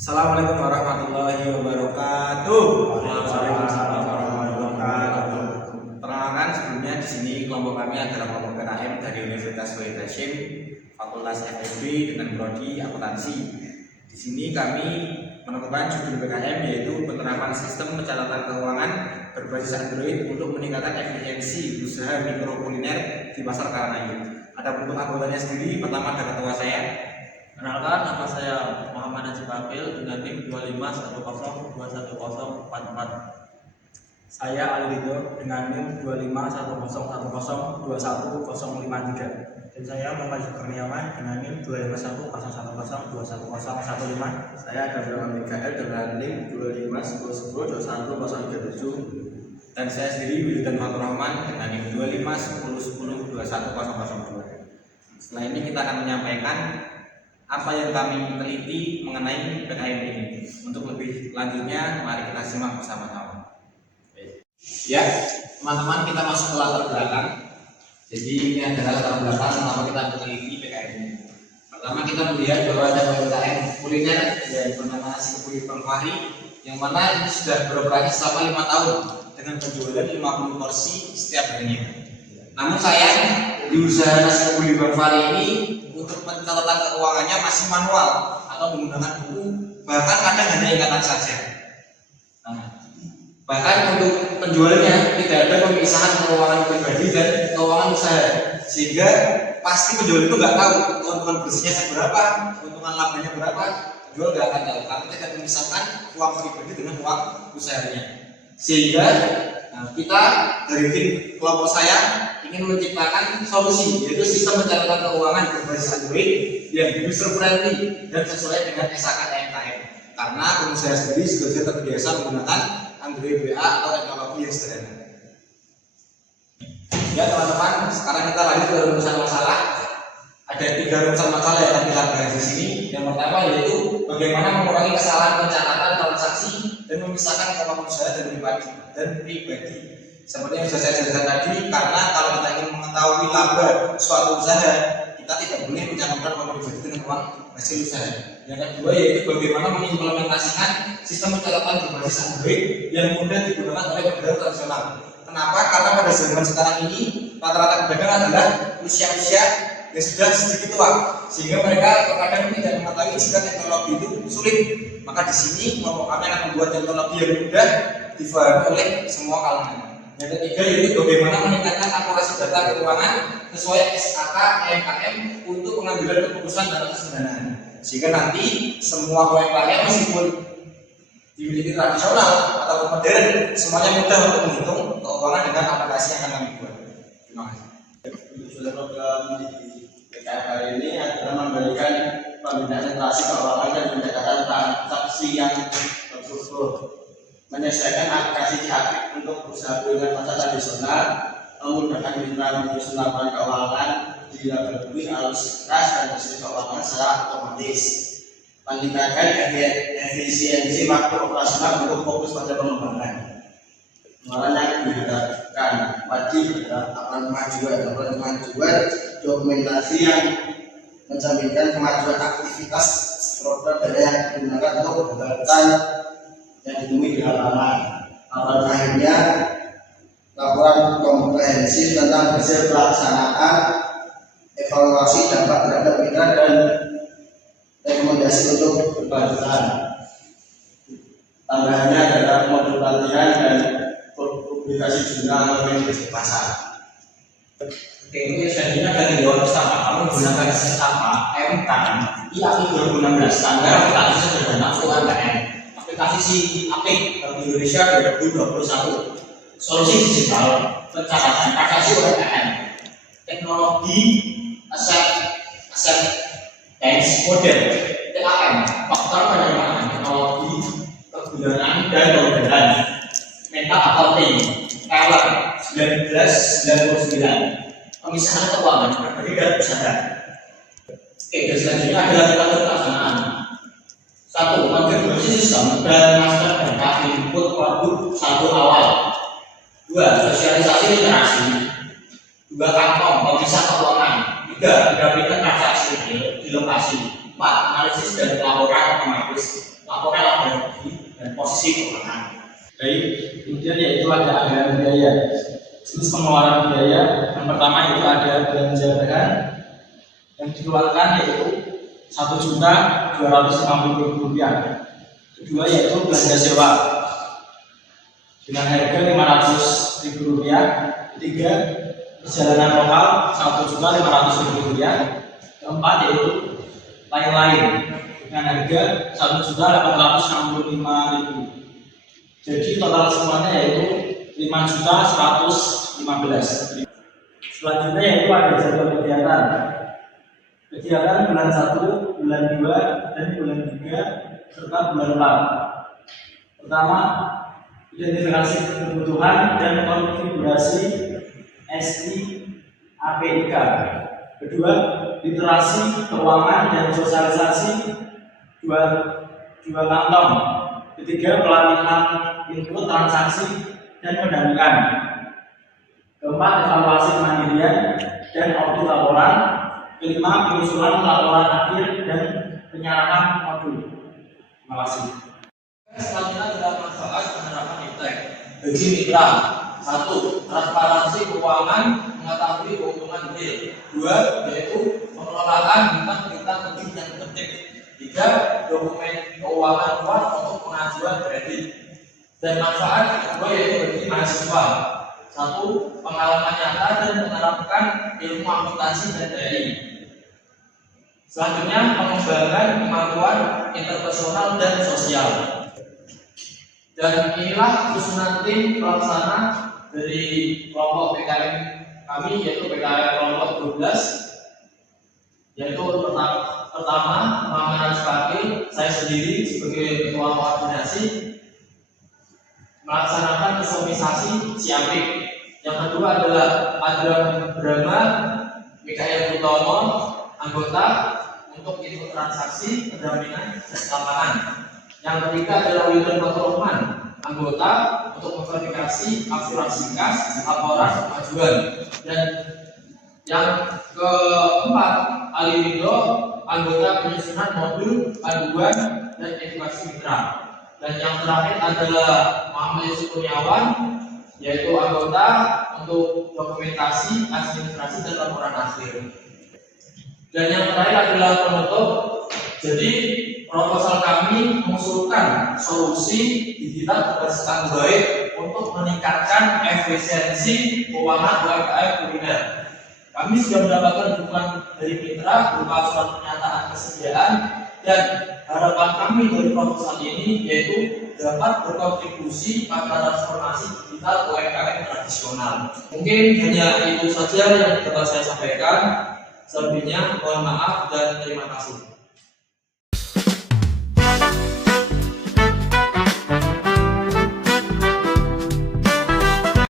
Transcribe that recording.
Assalamualaikum warahmatullahi wabarakatuh. Waalaikumsalam warahmatullahi wabarakatuh. Perkenalkan, sebelumnya di sini kelompok kami adalah kelompok PKM dari Universitas Wahid Hasyim, Fakultas FEB dengan prodi akuntansi. Di sini kami menentukan judul PKM yaitu penerapan sistem pencatatan keuangan berbasis Android untuk meningkatkan efisiensi usaha mikro kuliner di Pasar Karanganyar. Ada bentuk anggotanya sendiri. Pertama ada ketua saya. Kenalkan, nama saya Muhammad Najib Akil dengan NIM 2510210044. Saya Ali Ridho dengan NIM 251010210053. Dan saya Muhammad Kurniawan dengan NIM 251010210015. Saya Gabriel Mikael dengan NIM 2510102137. Dan saya sendiri Wildan Fatur Rahman dengan NIM 251010210002. Setelah ini kita akan menyampaikan apa yang kami teliti mengenai PKM ini. Untuk lebih lanjutnya, mari kita simak bersama-sama. Ya, teman-teman, kita masuk ke latar belakang. Jadi ini adalah latar belakang kenapa kita meneliti PKM ini. Pertama, kita melihat bahwa ada PKM kuliner yang bernama Nasi Kebuli Bang Fahri, yang mana ini sudah beroperasi selama 5 tahun dengan penjualan 50 porsi setiap harinya. Namun sayang, di usaha Nasi Kebuli Bang Fahri ini untuk pencatatan keuangannya masih manual atau menggunakan buku, bahkan kadang hanya ingatan saja. Bahkan untuk penjualnya tidak ada pemisahan keuangan pribadi dan keuangan usaha, sehingga pasti penjual itu nggak tahu keuntungan bersihnya seberapa, keuntungan labanya berapa. Penjual nggak akan tahu karena tidak memisahkan uang pribadi dengan uang usahanya. Sehingga kita dari tim kelompok saya ingin menciptakan solusi, yaitu sistem pencatatan keuangan berbasis Android yang user friendly dan sesuai dengan SAK UMKM. Karena pengusaha sendiri sudah terbiasa menggunakan Android WA atau teknologi yang sederhana. Ya teman-teman, sekarang kita lanjut ke rumusan masalah. Ada 3 rumusan masalah yang akan kita bahas di sini. Yang pertama yaitu bagaimana mengurangi kesalahan pencatatan transaksi dan memisahkan keuangan usaha dan pribadi. Seperti yang sudah saya jelaskan tadi, karena kalau kita ingin mengetahui laba suatu usaha, kita tidak boleh mencampurkan uang pribadi dengan uang hasil usaha. Yang kedua yaitu bagaimana mengimplementasikan sistem pencatatan berbasis Android yang mudah digunakan oleh pedagang tradisional. Kenapa? Karena pada zaman sekarang ini rata-rata pedagang adalah usia-usia yang sudah sedikit tua, sehingga mereka terkadang tidak mengetahui jika teknologi itu sulit. Maka di sini kelompok kami akan membuat teknologi yang mudah difahami oleh semua kalangan. Yang ketiga yaitu bagaimana meningkatkan akurasi data keuangan sesuai SAK UMKM untuk pengambilan keputusan dalam kesederhanaan, sehingga nanti semua UMKM meskipun dimiliki tradisional atau modern, semuanya mudah untuk menghitung keuangan dengan aplikasi yang akan kami buat. Terima kasih. Tujuan program di PKM hari ini adalah memberikan pembinaan literasi keuangan dan pencatatan transaksi yang terstruktur, menyelesaikan aplikasi CAPIK untuk usaha kuliner pasar tradisional, memudahkan mitra penelapan keuangan dilakukan arus kas dan hasil keuangan secara otomatis, meningkatkan efisiensi waktu operasional untuk fokus pada pengembangan. Muara yang dihadapkan wajib akan kemajuan dokumentasi yang mencerminkan kemajuan aktivitas program dana yang digunakan untuk kegiatan yang ditemui di halaman. Laporan akhirnya laporan komprehensif tentang hasil pelaksanaan, evaluasi dampak terhadap mitra dan rekomendasi untuk berkelanjutan. Tambahannya adalah modul pelatihan dan publikasi jurnal manajemen pasar. Oke, ini selanjutnya dari jawab pertama, kamu menggunakan sistem MK IAPI 2016 tanggal aplikasi sederhana UMKM. Aplikasi si APIK di Indonesia 2021. Solusi digital pencatatan transaksi UMKM. Teknologi acceptance model TAM, faktor penerimaan teknologi kegunaan dan kemudahan. Meta accounting Taylor 1999. Pemisahan keuangan berbagi dan usaha. Oke, dan selanjutnya adalah metode pelaksanaan. 1. Konfigurasi sistem dan master data input produk 1 awal. 2. Sosialisasi literasi. 2. Kantong pemisah keuangan. 3. Mendampingkan transaksi real di lokasi. 4. Analisis dan laporan otomatis. lapornya lapor dan posisi keuangan. Baik, kemudian yaitu ada anggaran biaya. Jenis pengeluaran biaya yang pertama itu ada belanja bahan yang dikeluarkan yaitu Rp1.250.000. Kedua yaitu belanja sewa dengan harga Rp500.000. Ketiga, perjalanan lokal Rp1.500.000. Keempat yaitu lain-lain dengan harga Rp1.865.000. Jadi total semuanya yaitu Rp5.115.000. Selanjutnya yaitu ada jadwal kegiatan. Kegiatan bulan 1, bulan 2, dan bulan 3 serta bulan 4. Pertama, identifikasi kebutuhan dan konfigurasi SIAPIK. Kedua, literasi keuangan dan sosialisasi dua kantong. Ketiga, pelatihan input transaksi dan pendampingan. Keempat, evaluasi kemandirian dan audit laporan. Kelima, penyusunan laporan akhir dan penyerahan modul. Terima kasih. Selanjutnya adalah manfaat penerapan iptek bagi mitra. 1. Transparansi keuangan, mengetahui keuntungan deal. 2. Yaitu pengelolaan bintang-bintang lebih yang penting. 3. Dokumen keuangan kuat untuk pengajuan kredit. Dan manfaat kedua yaitu bagi mahasiswa. 1. Pengalaman nyata dan menerapkan ilmu akuntansi dan TI. Selanjutnya pengembangan kemampuan interpersonal dan sosial. Dan inilah susunan tim pelaksana dari kelompok PKM kami, yaitu PKM kelompok 12, yaitu pertama Muhammad Nazifakil, saya sendiri sebagai ketua koordinasi melaksanakan kustomisasi SIAPIK. Yang kedua adalah Adrian Brahma, Mikael Utomo, anggota untuk info transaksi, pendampingan, dan lapangan. Yang ketiga adalah Wildan Faturrahman, anggota untuk memverifikasi akurasi kas, laporan, kemajuan. Dan yang keempat, Ali Ridho, anggota penyusunan modul, panduan, dan edukasi mitra. Dan yang terakhir adalah Muhammad Yusuf Kurniawan, yaitu anggota untuk dokumentasi, administrasi, dan laporan akhir. Dan yang terakhir adalah penutup. Jadi proposal kami mengusulkan solusi digital kebersihan baik untuk meningkatkan efisiensi keuangan UMKM kuliner. Kami sudah mendapatkan dukungan dari mitra berupa surat pernyataan kesediaan, dan harapan kami dari proposal ini yaitu dapat berkontribusi pada transformasi digital UMKM tradisional. Mungkin hanya itu saja yang dapat saya sampaikan. Selebihnya mohon maaf dan terima kasih.